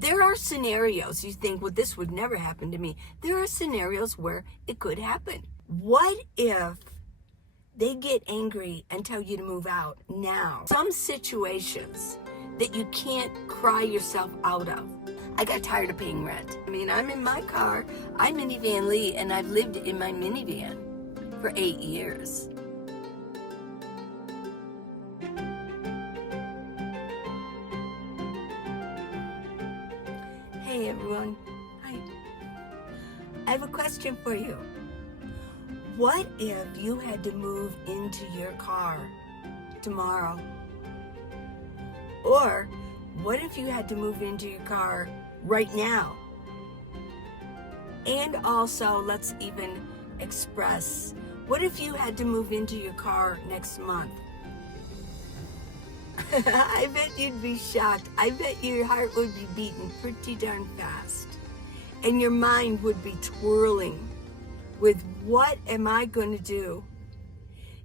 There are scenarios you think, well, this would never happen to me. There are scenarios where it could happen. What if they get angry and tell you to move out now? Some situations that you can't cry yourself out of. I got tired of paying rent. I mean, I'm in my car. I'm Minivan Lee, and I've lived in my minivan for 8 years. Hey everyone. Hi. I have a question for you. What if you had to move into your car tomorrow? Or what if you had to move into your car right now? And also, let's even express, what if you had to move into your car next month? I bet you'd be shocked. I bet your heart would be beating pretty darn fast. And your mind would be twirling with, what am I going to do?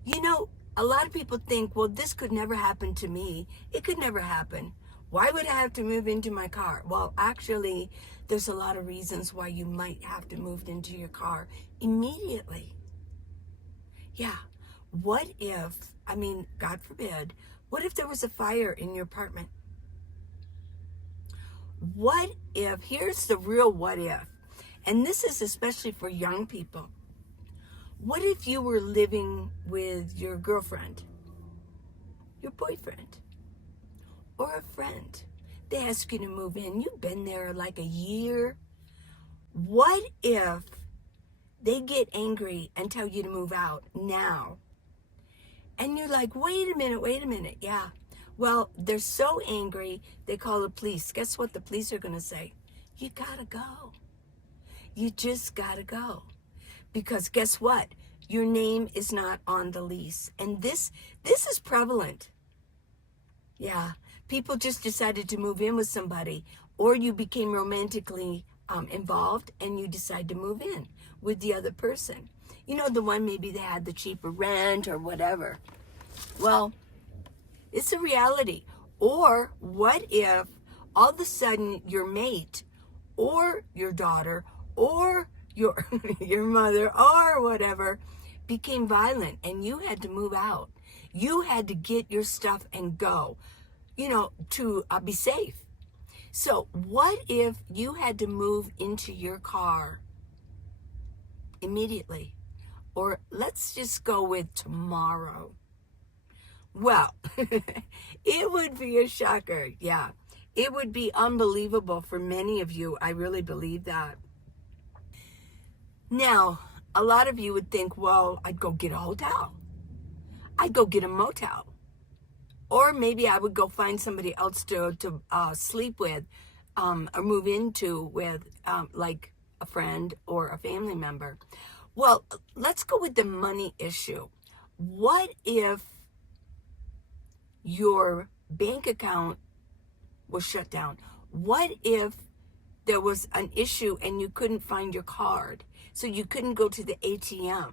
You know, a lot of people think, well, this could never happen to me. It could never happen. Why would I have to move into my car? Well, actually, there's a lot of reasons why you might have to move into your car immediately. Yeah. What if, God forbid, what if there was a fire in your apartment? What if, here's the real what if, and this is especially for young people. What if you were living with your girlfriend, your boyfriend, or a friend? They ask you to move in. You've been there like a year. What if they get angry and tell you to move out now? And you're like, wait a minute. Yeah. Well, they're so angry, they call the police. Guess what the police are going to say? You gotta go. You just gotta go. Because guess what? Your name is not on the lease. And this is prevalent. Yeah. People just decided to move in with somebody, or you became romantically involved and you decide to move in with the other person. You know, the one maybe they had the cheaper rent or whatever. Well, it's a reality. Or what if all of a sudden your mate or your daughter or your mother or whatever became violent and you had to move out? You had to get your stuff and go, to be safe. So what if you had to move into your car immediately? Or let's just go with tomorrow. Well, it would be a shocker. Yeah, it would be unbelievable for many of you. I really believe that. Now, a lot of you would think, well, I'd go get a hotel. I'd go get a motel. Or maybe I would go find somebody else to sleep with or move into with, like a friend or a family member. Well, let's go with the money issue. What if your bank account was shut down? What if there was an issue and you couldn't find your card? So you couldn't go to the ATM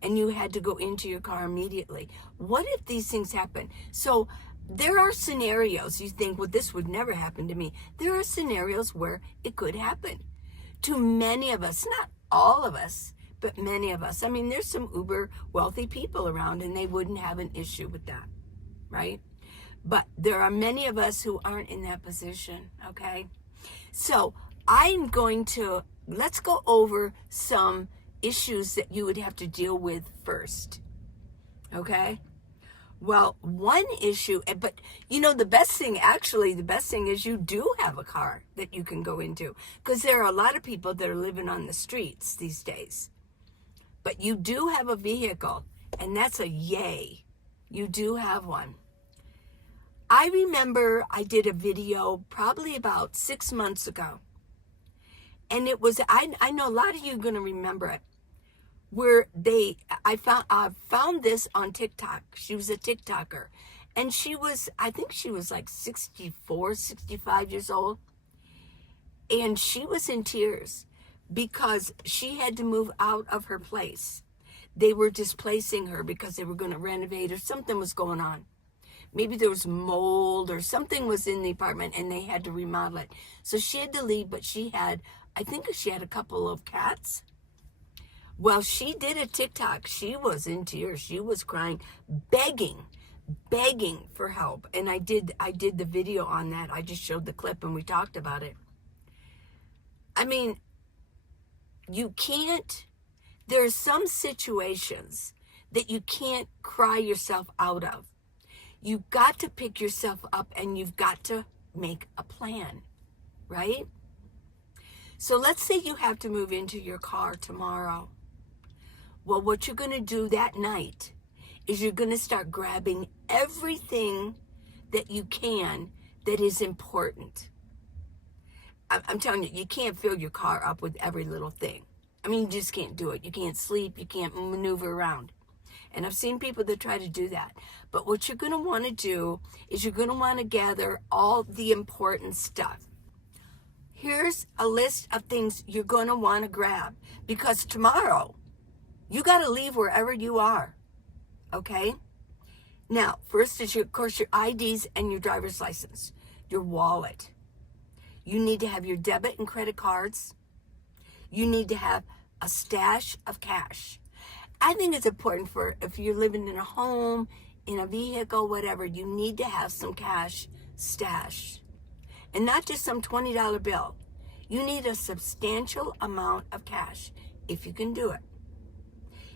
and you had to go into your car immediately. What if these things happen? So there are scenarios you think, well, this would never happen to me. There are scenarios where it could happen to many of us, not all of us, but many of us. There's some uber wealthy people around and they wouldn't have an issue with that, right? But there are many of us who aren't in that position, okay? So let's go over some issues that you would have to deal with first, okay? Well, one issue, but the best thing is you do have a car that you can go into, because there are a lot of people that are living on the streets these days. But you do have a vehicle, and that's a yay. You do have one. I remember I did a video probably about 6 months ago. And it was, I know a lot of you are going to remember it, where I found this on TikTok. She was a TikToker. And I think she was like 64, 65 years old. And she was in tears because she had to move out of her place. They were displacing her because they were going to renovate or something was going on. maybe there was mold or something was in the apartment and they had to remodel it. So she had to leave, but I think she had a couple of cats. Well, she did a TikTok. She was in tears. She was crying, begging for help. And I did the video on that. I just showed the clip and we talked about it. I mean, there are some situations that you can't cry yourself out of. You've got to pick yourself up and you've got to make a plan, right? So let's say you have to move into your car tomorrow. Well, what you're going to do that night is you're going to start grabbing everything that you can that is important. I'm telling you, you can't fill your car up with every little thing. I mean, you just can't do it. You can't sleep. You can't maneuver around. And I've seen people that try to do that. But what you're going to want to do is you're going to want to gather all the important stuff. Here's a list of things you're going to want to grab. Because tomorrow, you got to leave wherever you are. Okay? Now, first is, of course, your IDs and your driver's license. Your wallet. You need to have your debit and credit cards. You need to have a stash of cash. I think it's important for if you're living in a home, in a vehicle, whatever, you need to have some cash stashed. And not just some $20 bill. You need a substantial amount of cash if you can do it.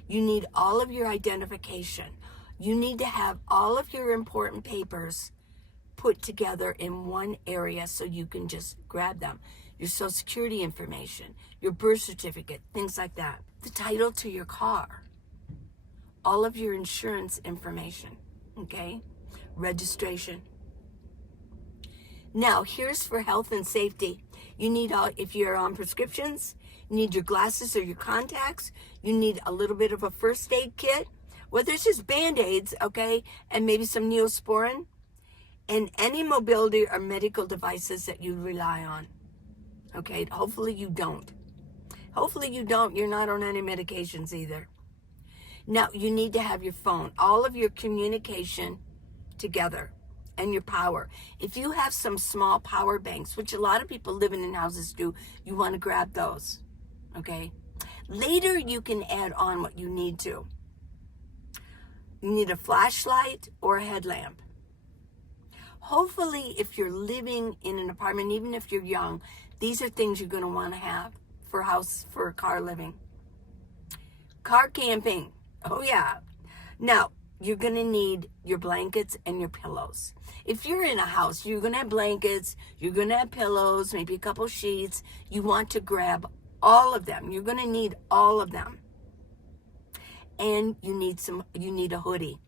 You need all of your identification. You need to have all of your important papers put together in one area so you can just grab them. Your social security information, your birth certificate, things like that. The title to your car. All of your insurance information, okay? Registration. Now, here's for health and safety. You need if you're on prescriptions, you need your glasses or your contacts. You need a little bit of a first aid kit. Whether it's just Band-Aids, okay, and maybe some Neosporin. And any mobility or medical devices that you rely on. Okay, hopefully you don't. Hopefully you don't. You're not on any medications either. Now, you need to have your phone, all of your communication together, and your power. If you have some small power banks, which a lot of people living in houses do, you want to grab those, okay? Later, you can add on what you need to. You need a flashlight or a headlamp. Hopefully, if you're living in an apartment, even if you're young, these are things you're going to want to have for car living. Car camping. Oh, yeah. Now, you're going to need your blankets and your pillows. If you're in a house, you're going to have blankets, you're going to have pillows, maybe a couple sheets. You want to grab all of them. You're going to need all of them. And you need a hoodie.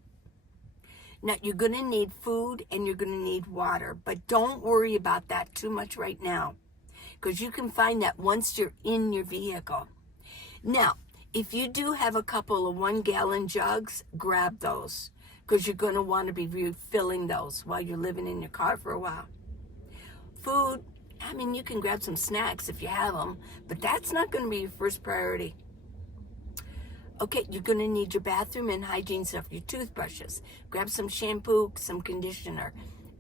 Now, you're going to need food and you're going to need water, but don't worry about that too much right now because you can find that once you're in your vehicle. Now, if you do have a couple of 1-gallon jugs, grab those because you're going to want to be refilling those while you're living in your car for a while. Food, I mean, you can grab some snacks if you have them, but that's not going to be your first priority. Okay, you're going to need your bathroom and hygiene stuff, your toothbrushes. Grab some shampoo, some conditioner.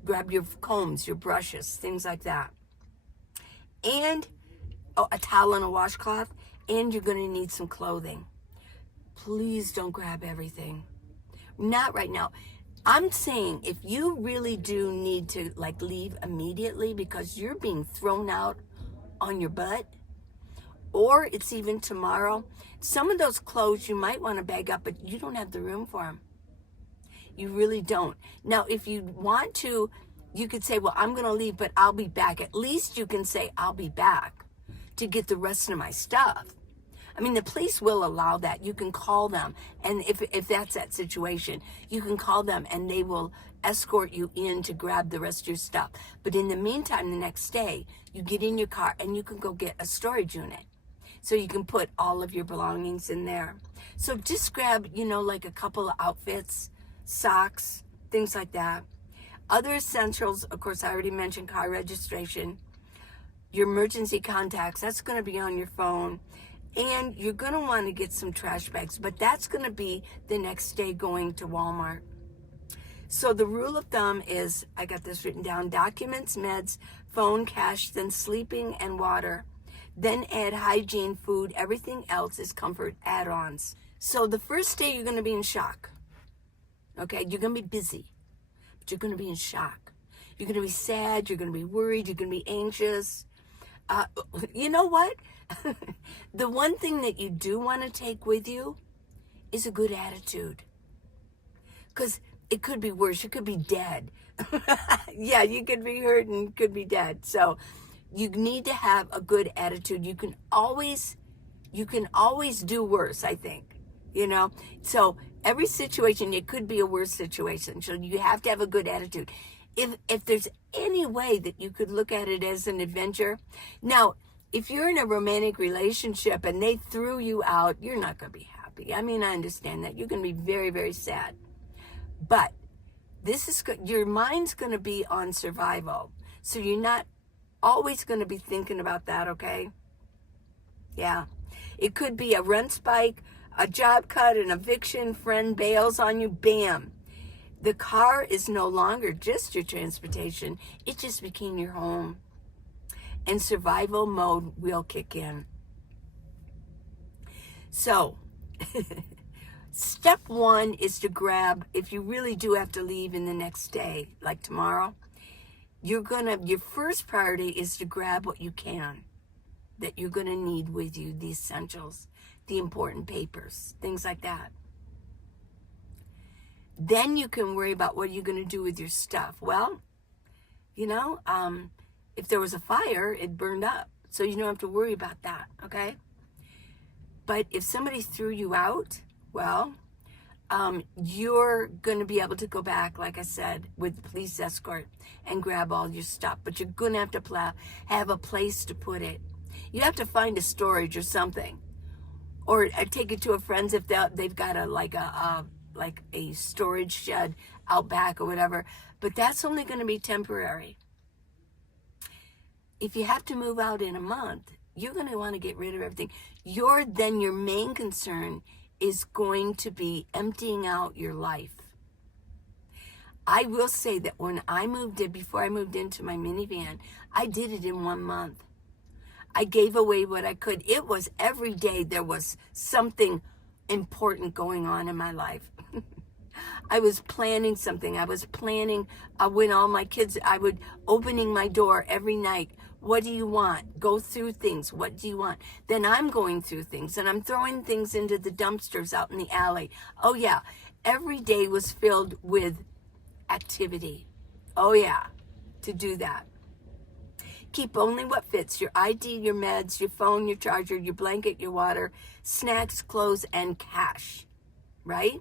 Grab your combs, your brushes, things like that. And a towel and a washcloth. And you're going to need some clothing. Please don't grab everything. Not right now. I'm saying if you really do need to leave immediately because you're being thrown out on your butt, or it's even tomorrow, some of those clothes you might want to bag up, but you don't have the room for them. You really don't. Now, if you want to, you could say, well, I'm going to leave, but I'll be back. At least you can say, I'll be back to get the rest of my stuff. I mean, the police will allow that. You can call them. And if that's that situation, you can call them and they will escort you in to grab the rest of your stuff. But in the meantime, the next day, you get in your car and you can go get a storage unit. So you can put all of your belongings in there. So just grab, like a couple of outfits, socks, things like that. Other essentials, of course, I already mentioned car registration. Your emergency contacts, that's going to be on your phone. And you're going to want to get some trash bags, but that's going to be the next day going to Walmart. So the rule of thumb is, I got this written down: documents, meds, phone, cash, then sleeping and water. Then add hygiene, food. Everything else is comfort add-ons. So the first day you're going to be in shock. Okay, you're going to be busy, but you're going to be in shock. You're going to be sad. You're going to be worried. You're going to be anxious. You know what? The one thing that you do want to take with you is a good attitude. Because it could be worse. You could be dead. Yeah, you could be hurt and could be dead. So you need to have a good attitude. You can always do worse, I think. You know? So every situation, it could be a worse situation. So you have to have a good attitude. If there's any way that you could look at it as an adventure. Now, if you're in a romantic relationship and they threw you out, you're not going to be happy. I mean, I understand that. You're going to be very, very sad. But this is good. Your mind's going to be on survival. So you're not always going to be thinking about that, okay? Yeah. It could be a rent spike, a job cut, an eviction, friend bails on you, bam. The car is no longer just your transportation. It just became your home. And survival mode will kick in. So, step one is to grab, if you really do have to leave in the next day, like tomorrow, your first priority is to grab what you can that you're going to need with you, the essentials, the important papers, things like that. Then you can worry about what you're going to do with your stuff. Well, you know, if there was a fire, it burned up. So you don't have to worry about that, okay? But if somebody threw you out, well, you're going to be able to go back, like I said, with the police escort and grab all your stuff. But you're going to have to have a place to put it. You have to find a storage or something. Or take it to a friend's if they've got a storage shed out back or whatever. But that's only going to be temporary. If you have to move out in a month, you're going to want to get rid of everything. Your main concern is going to be emptying out your life. I will say that before I moved into my minivan, I did it in 1 month. I gave away what I could. It was every day there was something important going on in my life. I was planning something. I was planning when all my kids, I would opening my door every night. What do you want? Go through things. What do you want? Then I'm going through things and I'm throwing things into the dumpsters out in the alley. Oh yeah. Every day was filled with activity. Oh yeah. To do that. Keep only what fits: your ID, your meds, your phone, your charger, your blanket, your water, snacks, clothes, and cash. Right?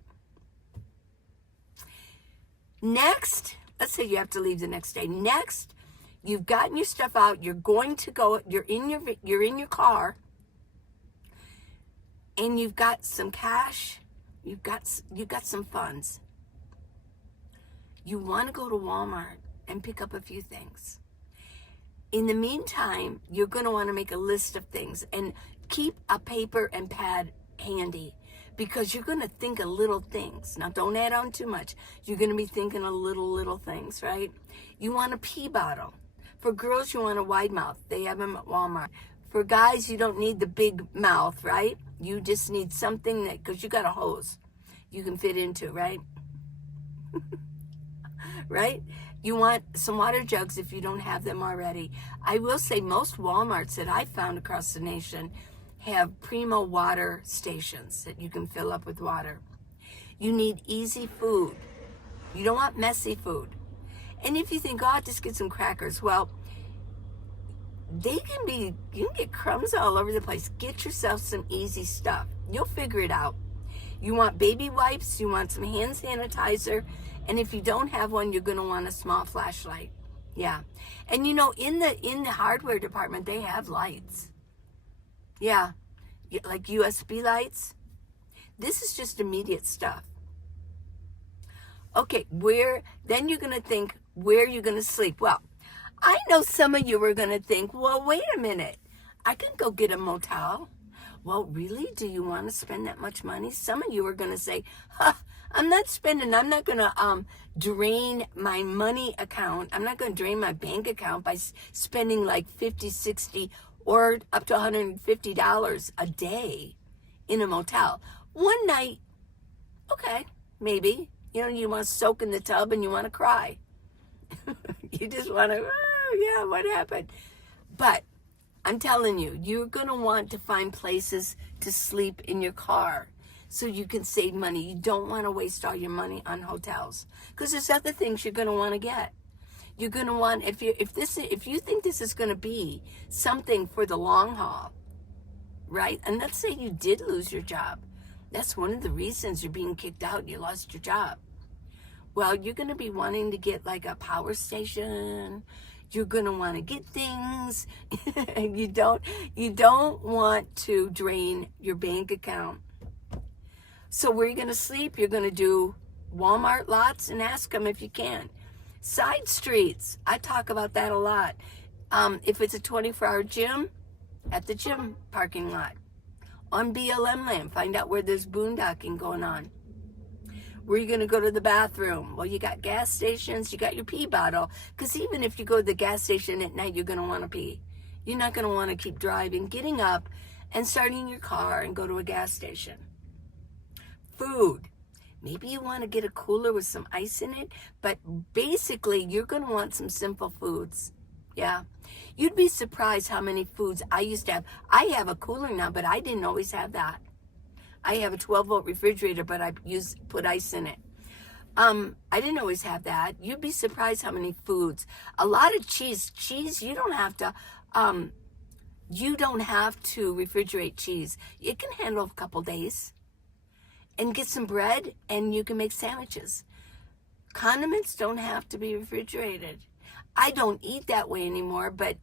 Next, let's say you have to leave the next day. Next, you've gotten your stuff out. You're going to go. You're in your car, and you've got some cash. You've got some funds. You want to go to Walmart and pick up a few things. In the meantime, you're going to want to make a list of things and keep a paper and pad handy, because you're going to think of little things. Now, don't add on too much. You're going to be thinking of little things, right? You want a pee bottle. For girls, you want a wide mouth. They have them at Walmart. For guys, you don't need the big mouth, right? You just need something because you got a hose you can fit into, right? Right? You want some water jugs if you don't have them already. I will say most Walmarts that I found across the nation have primo water stations that you can fill up with water. You need easy food. You don't want messy food. And if you think, I'll just get some crackers, well, you can get crumbs all over the place. Get yourself some easy stuff. You'll figure it out. You want baby wipes, you want some hand sanitizer, and if you don't have one, you're going to want a small flashlight. Yeah. And in the hardware department, they have lights. Yeah. Like USB lights. This is just immediate stuff. Okay, then you're going to think, where you're going to sleep. Well, I know some of you are going to think, well, wait a minute. I can go get a motel. Well, really? Do you want to spend that much money? Some of you are going to say, huh, I'm not spending, I'm not going to drain my money account. I'm not going to drain my bank account by spending like 50, 60, or up to $150 a day in a motel. One night, okay, maybe. You know, you want to soak in the tub and you want to cry. You just want to, oh, yeah, what happened? But I'm telling you, you're going to want to find places to sleep in your car so you can save money. You don't want to waste all your money on hotels because there's other things you're going to want to get. You're going to want, if you think this is going to be something for the long haul, right? And let's say you did lose your job. That's one of the reasons you're being kicked out. You lost your job. Well, you're going to be wanting to get like a power station. You're going to want to get things. You don't want to drain your bank account. So where are you going to sleep? You're going to do Walmart lots and ask them if you can. Side streets. I talk about that a lot. If it's a 24-hour gym, at the gym parking lot. On BLM land, find out where there's boondocking going on. Where are you going to go to the bathroom? Well, you got gas stations, you got your pee bottle. Because even if you go to the gas station at night, you're going to want to pee. You're not going to want to keep driving, getting up, and starting your car and go to a gas station. Food. Maybe you want to get a cooler with some ice in it, but basically, you're going to want some simple foods. Yeah. You'd be surprised how many foods I used to have. I have a cooler now, but I didn't always have that. I have a 12-volt refrigerator, but I put ice in it. I didn't always have that. You'd be surprised how many foods. A lot of cheese. Cheese, you don't have to refrigerate cheese. It can handle a couple days. And get some bread, and you can make sandwiches. Condiments don't have to be refrigerated. I don't eat that way anymore, but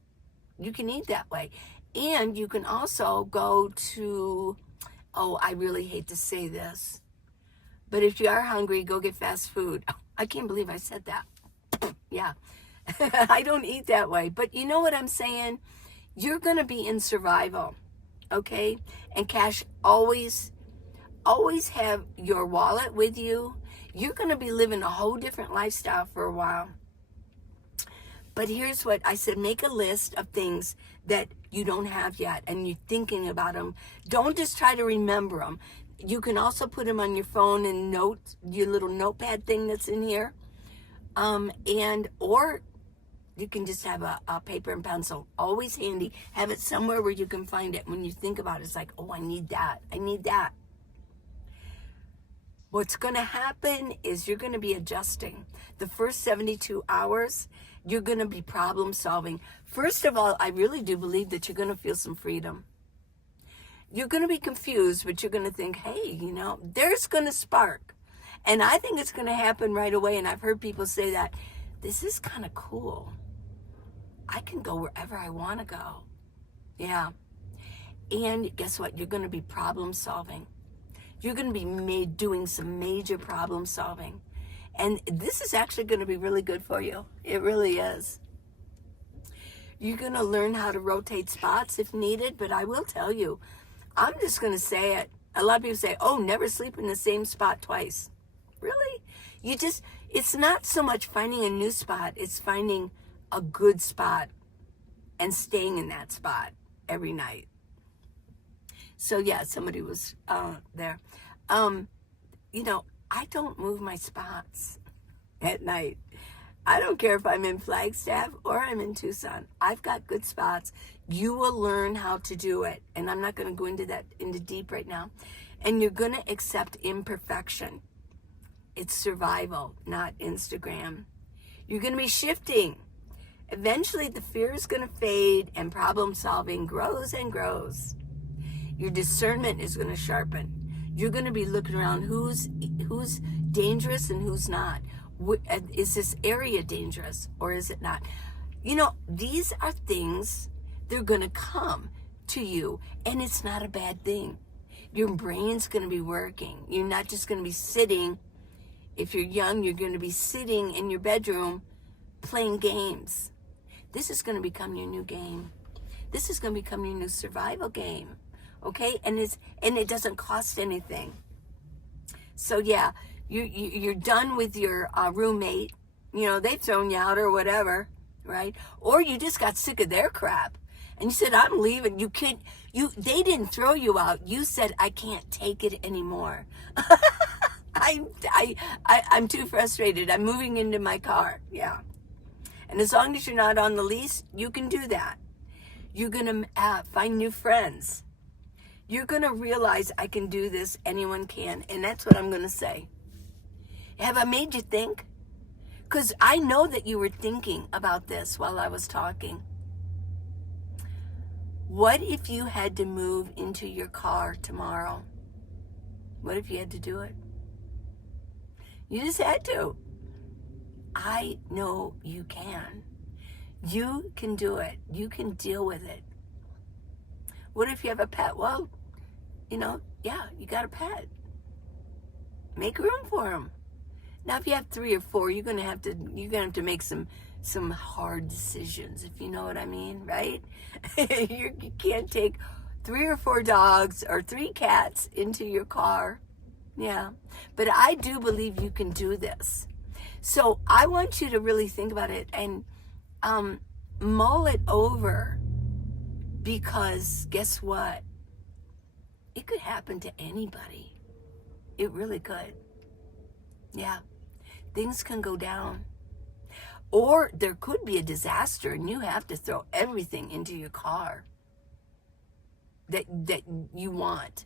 you can eat that way. And you can also go to, I really hate to say this, but if you are hungry, go get fast food. I can't believe I said that. Yeah. I don't eat that way. But you know what I'm saying? You're going to be in survival, okay? And cash, always have your wallet with you. You're going to be living a whole different lifestyle for a while. But here's what I said, make a list of things that you don't have yet and you're thinking about them. Don't just try to remember them. You can also put them on your phone and note your little notepad thing that's in here. Or you can just have a paper and pencil, always handy. Have it somewhere where you can find it. When you think about it, it's like, I need that. I need that. What's going to happen is you're going to be adjusting. The first 72 hours, you're going to be problem solving. First of all, I really do believe that you're going to feel some freedom. You're going to be confused, but you're going to think, hey, there's going to spark. And I think it's going to happen right away. And I've heard people say that this is kind of cool. I can go wherever I want to go. Yeah. And guess what? You're going to be problem solving. You're going to be doing some major problem solving. And this is actually going to be really good for you. It really is. You're going to learn how to rotate spots if needed. But I will tell you, I'm just going to say it. A lot of people say, never sleep in the same spot twice. Really? It's not so much finding a new spot. It's finding a good spot and staying in that spot every night. So yeah, somebody was there. I don't move my spots at night. I don't care if I'm in Flagstaff or I'm in Tucson. I've got good spots. You will learn how to do it. And I'm not going to go into deep right now. And you're going to accept imperfection. It's survival, not Instagram. You're going to be shifting. Eventually the fear is going to fade and problem solving grows and grows. Your discernment is going to sharpen. You're going to be looking around who's dangerous and who's not. Is this area dangerous or is it not? These are things, they're going to come to you, and it's not a bad thing. Your brain's going to be working. You're not just going to be sitting. If you're young, you're going to be sitting in your bedroom playing games. This is going to become your new game. This is going to become your new survival game. okay? And it doesn't cost anything. So yeah, you're done with your roommate. You know, they've thrown you out or whatever, right? Or you just got sick of their crap and you said, I'm leaving. They didn't throw you out. You said, I can't take it anymore. I'm too frustrated. I'm moving into my car. Yeah. And as long as you're not on the lease, you can do that. You're going to find new friends. You're going to realize I can do this. Anyone can. And that's what I'm going to say. Have I made you think? Because I know that you were thinking about this while I was talking. What if you had to move into your car tomorrow? What if you had to do it? You just had to. I know you can. You can do it. You can deal with it. What if you have a pet? Well, yeah, you got a pet. Make room for him. Now, if you have 3 or 4, you're gonna have to make some hard decisions, if you know what I mean, right? You can't take 3 or 4 dogs or 3 cats into your car. Yeah, but I do believe you can do this. So I want you to really think about it and mull it over, because guess what? It could happen to anybody. It really could. Yeah, things can go down. Or there could be a disaster and you have to throw everything into your car that you want.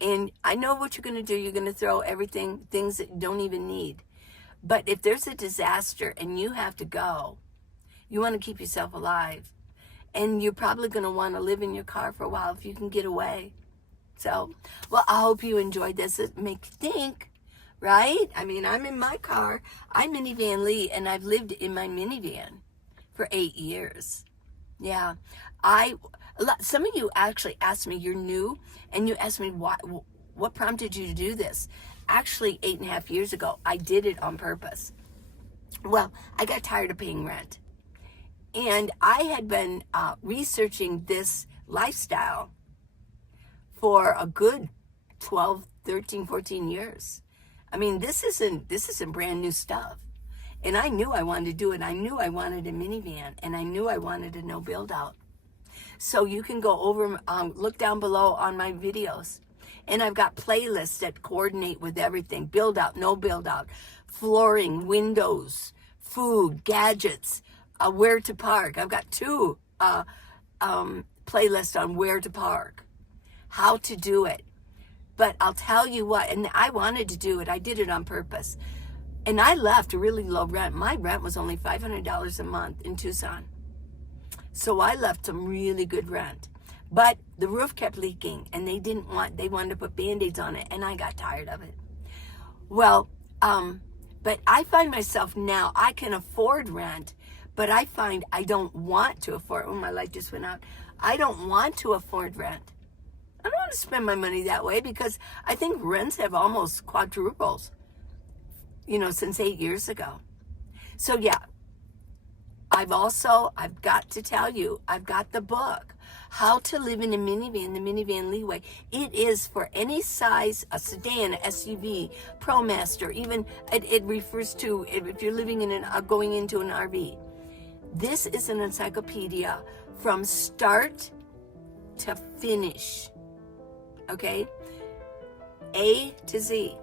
And I know what you're going to do. You're going to throw things that you don't even need. But if there's a disaster and you have to go, you want to keep yourself alive. And you're probably going to want to live in your car for a while if you can get away. So, well, I hope you enjoyed this. It makes you think, right? I mean, I'm in my car. I'm Minivan Lee, and I've lived in my minivan for 8 years. Yeah. Some of you actually asked me, you're new, and you asked me, what prompted you to do this? Actually, 8.5 years ago, I did it on purpose. Well, I got tired of paying rent. And I had been researching this lifestyle for a good 12, 13, 14 years. I mean, this isn't brand new stuff. And I knew I wanted to do it. I knew I wanted a minivan, and I knew I wanted a no build out. So you can go over, look down below on my videos. And I've got playlists that coordinate with everything. Build out, no build out, flooring, windows, food, gadgets, where to park. I've got 2 playlists on where to park, how to do it. But I'll tell you what, and I wanted to do it. I did it on purpose. And I left a really low rent. My rent was only $500 a month in Tucson. So I left some really good rent. But the roof kept leaking, and they wanted to put Band-Aids on it, and I got tired of it. Well, but I find myself now, I can afford rent, but I find I don't want to afford, oh, my light just went out. I don't want to afford rent. I don't want to spend my money that way, because I think rents have almost quadrupled, since 8 years ago. So yeah, I've got to tell you, I've got the book, How to Live in a Minivan, the Minivan Lee Way. It is for any size, a sedan, a SUV, ProMaster, even it refers to if you're living in going into an RV. This is an encyclopedia from start to finish. Okay? A to Z.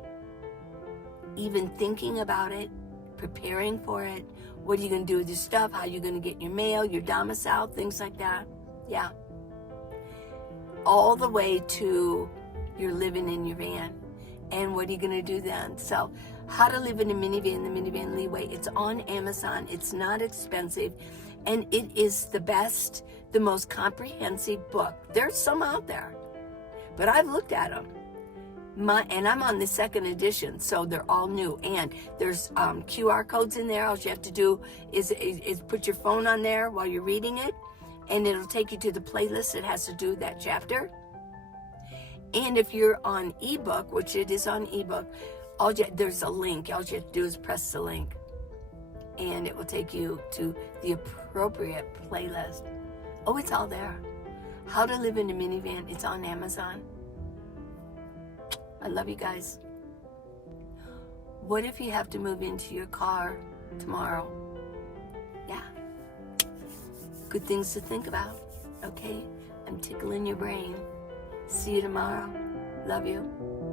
Even thinking about it, preparing for it, what are you going to do with your stuff, how are you going to get your mail, your domicile, things like that. Yeah. All the way to you're living in your van. And what are you going to do then? So, How to Live in a Minivan, the Minivan Lee Way. It's on Amazon. It's not expensive. And it is the best, the most comprehensive book. There's some out there, but I've looked at them. And I'm on the 2nd edition, so they're all new. And there's QR codes in there. All you have to do is put your phone on there while you're reading it, and it'll take you to the playlist that has to do with that chapter. And if you're on ebook, which it is on ebook, there's a link. All you have to do is press the link, and it will take you to the appropriate playlist. Oh, it's all there. How to Live in a Minivan. It's on Amazon. I love you guys. What if you have to move into your car tomorrow? Yeah. Good things to think about. Okay? I'm tickling your brain. See you tomorrow. Love you.